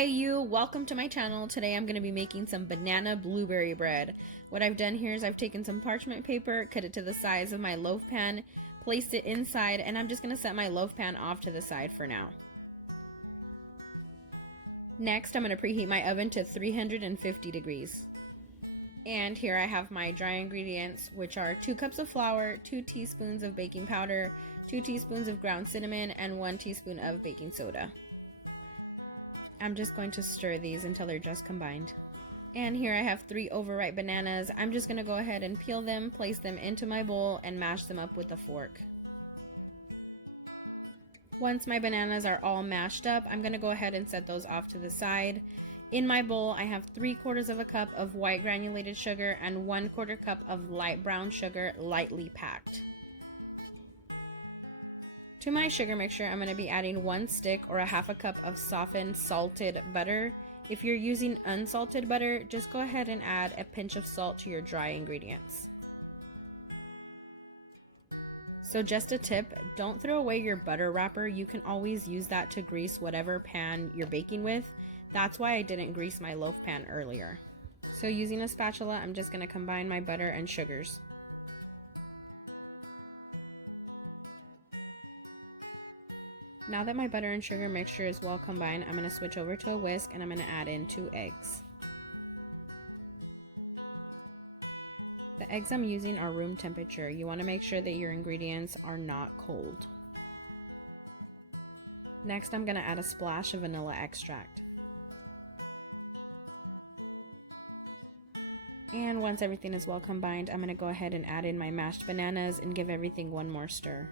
Hey you, welcome to my channel. Today I'm going to be making some banana blueberry bread. What I've done here is I've taken some parchment paper, cut it to the size of my loaf pan, placed it inside, and I'm just going to set my loaf pan off to the side for now. Next, I'm going to preheat my oven to 350 degrees. And here I have my dry ingredients, which are 2 cups of flour, 2 teaspoons of baking powder, 2 teaspoons of ground cinnamon, and 1 teaspoon of baking soda. I'm just going to stir these until they're just combined. And here I have 3 overripe bananas. I'm just going to go ahead and peel them, place them into my bowl, and mash them up with a fork. Once my bananas are all mashed up, I'm going to go ahead and set those off to the side. In my bowl, I have 3/4 of a cup of white granulated sugar and 1/4 cup of light brown sugar, lightly packed. To my sugar mixture, I'm going to be adding 1 stick or a 1/2 cup of softened salted butter. If you're using unsalted butter, just go ahead and add a pinch of salt to your dry ingredients. So just a tip, don't throw away your butter wrapper. You can always use that to grease whatever pan you're baking with. That's why I didn't grease my loaf pan earlier. So using a spatula, I'm just going to combine my butter and sugars. Now that my butter and sugar mixture is well combined, I'm going to switch over to a whisk and I'm going to add in 2 eggs. The eggs I'm using are room temperature. You want to make sure that your ingredients are not cold. Next, I'm going to add a splash of vanilla extract. And once everything is well combined, I'm going to go ahead and add in my mashed bananas and give everything one more stir.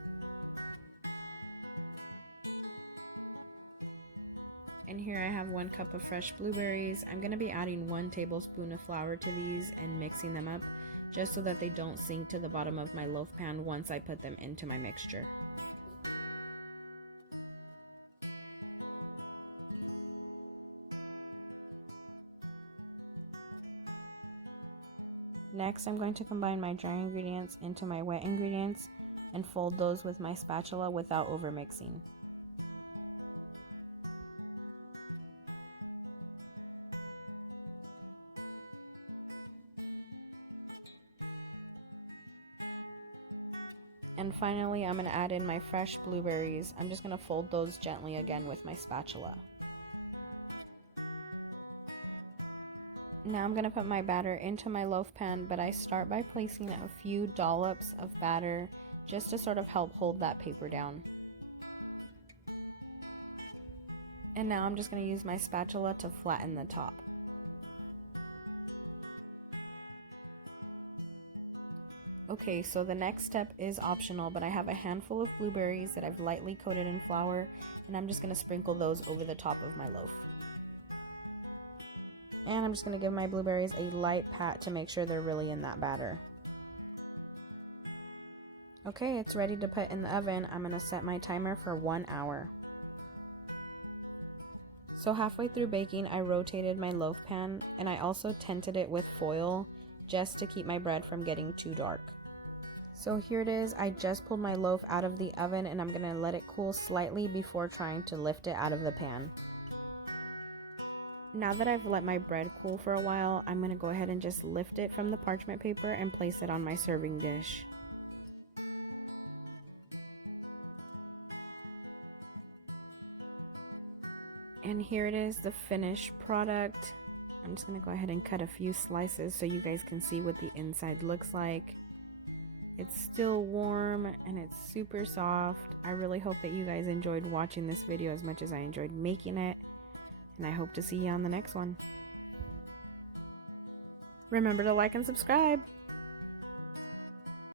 And here I have 1 cup of fresh blueberries. I'm going to be adding 1 tablespoon of flour to these and mixing them up just so that they don't sink to the bottom of my loaf pan once I put them into my mixture. Next, I'm going to combine my dry ingredients into my wet ingredients and fold those with my spatula without overmixing. And finally, I'm going to add in my fresh blueberries. I'm just going to fold those gently again with my spatula. Now I'm going to put my batter into my loaf pan, but I start by placing a few dollops of batter just to sort of help hold that paper down. And now I'm just going to use my spatula to flatten the top. Okay, so the next step is optional, but I have a handful of blueberries that I've lightly coated in flour, and I'm just going to sprinkle those over the top of my loaf. And I'm just going to give my blueberries a light pat to make sure they're really in that batter. Okay, it's ready to put in the oven. I'm going to set my timer for 1 hour. So halfway through baking, I rotated my loaf pan, and I also tinted it with foil just to keep my bread from getting too dark. So here it is. I just pulled my loaf out of the oven and I'm going to let it cool slightly before trying to lift it out of the pan. Now that I've let my bread cool for a while, I'm going to go ahead and just lift it from the parchment paper and place it on my serving dish. And here it is, the finished product. I'm just going to go ahead and cut a few slices so you guys can see what the inside looks like. It's still warm and it's super soft. I really hope that you guys enjoyed watching this video as much as I enjoyed making it. And I hope to see you on the next one. Remember to like and subscribe.